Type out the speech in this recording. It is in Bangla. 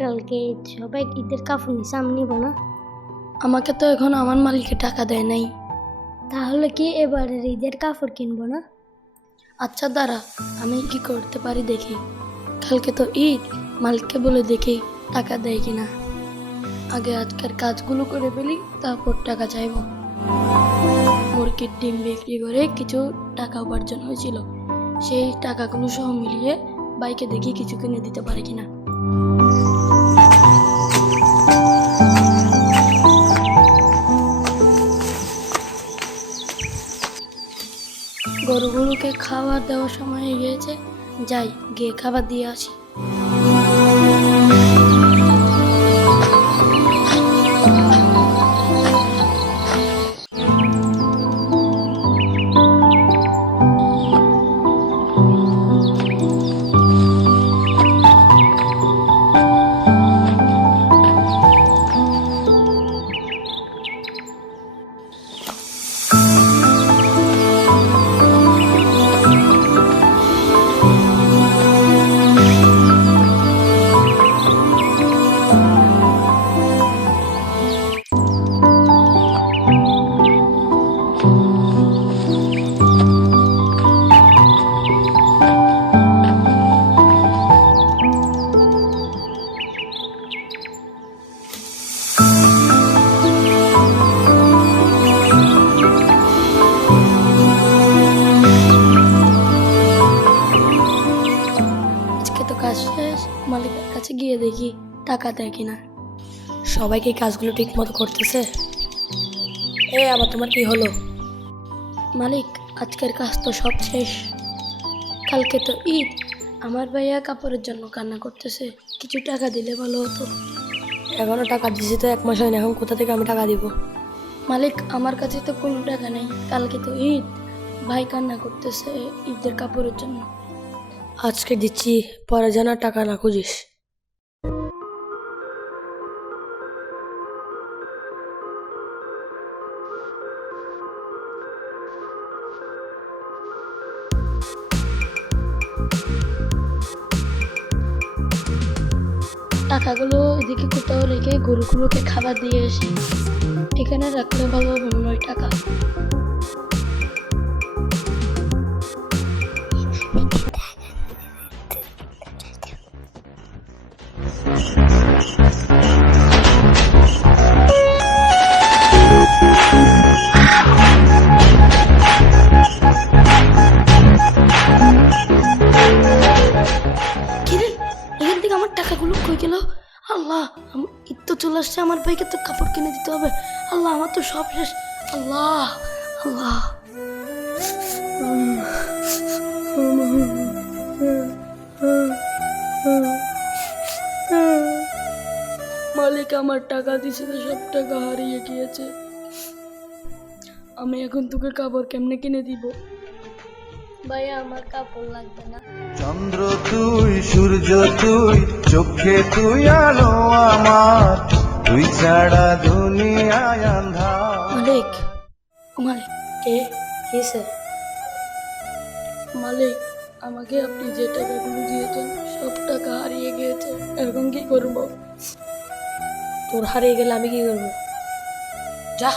কালকে সবাই ঈদের কাপড় নিছে, আমি নিব না। আমাকে তো এখন আমার মালিকে টাকা দেয় নাই। তাহলে কি এবারের ঈদের কাপড় কিনবো না? আচ্ছা দাঁড়া, আমি কি করতে পারি দেখি। কালকে তো ঈদ, মালিককে বলে দেখি টাকা দেয় কিনা। আগে আজকের কাজগুলো করে ফেলি, তারপর টাকা চাইবো। মুরগির ডিম বিক্রি করে কিছু টাকা উপার্জন হয়েছিল, সেই টাকাগুলো সহ মিলিয়ে বাইকে দেখি কিছু কিনে দিতে পারে কিনা। গরুগুলোকে খাবার দেওয়ার সময় হয়ে গিয়েছে, যাই গিয়ে খাবার দিয়ে আসি। কাজ শেষ, মালিকের কাছে গিয়ে দেখি টাকা দেয় কিনা। সবাই কি কাজগুলো ঠিক মতো করতেছে? আবার তোমার কি হলো? মালিক, আজকের কাজ তো সব শেষ। কালকে তো ঈদ, আমার ভাইয়া কাপড়ের জন্য কান্না করতেছে, কিছু টাকা দিলে ভালো হতো। এখনো টাকা দিছি তো 1 মাস হয়নি, এখন কোথা থেকে আমি টাকা দিব? মালিক, আমার কাছে তো কোনো টাকা নেই, কালকে তো ঈদ, ভাই কান্না করতেছে ঈদের কাপড়ের জন্য। আজকে দিচ্ছি, পরে যেন টাকা না খুঁজিস। টাকাগুলো এদিকে কোথাও রেখে গরুগুলোকে খাবার দিয়ে এসে এখানে রাখলে ভালো হবে মনে হয় টাকা। এখান থেকে আমার টাকাগুলো কই গেল? আল্লাহ, ঈদ তো চলে আসছে, আমার ভাইকে তো কাপড় কিনে দিতে হবে। আল্লাহ, আমার তো সব শেষ। আল্লাহ আল্লাহ, মালিক আমার টাকা দিয়েছিল, সব টাকা হারিয়ে গিয়েছে। আমি এখন তোকে কাপড় কেমনে কিনে দিব? ভাইয়া আমার কাপড় লাগবে না। চন্দ্র তুই, সূর্য তুই, চোখে তুই আলো আমার, তুই ছাড়া দুনিয়ায় আন্ধার। মালিক, মালিক কে কিসে? মালিক, আমাকে আপনি যে টাকাগুলো দিয়েছেন সব টাকা হারিয়ে গিয়েছে, এখন কি করব? তোর হারিয়ে গেলে আমি কি করবো? যা।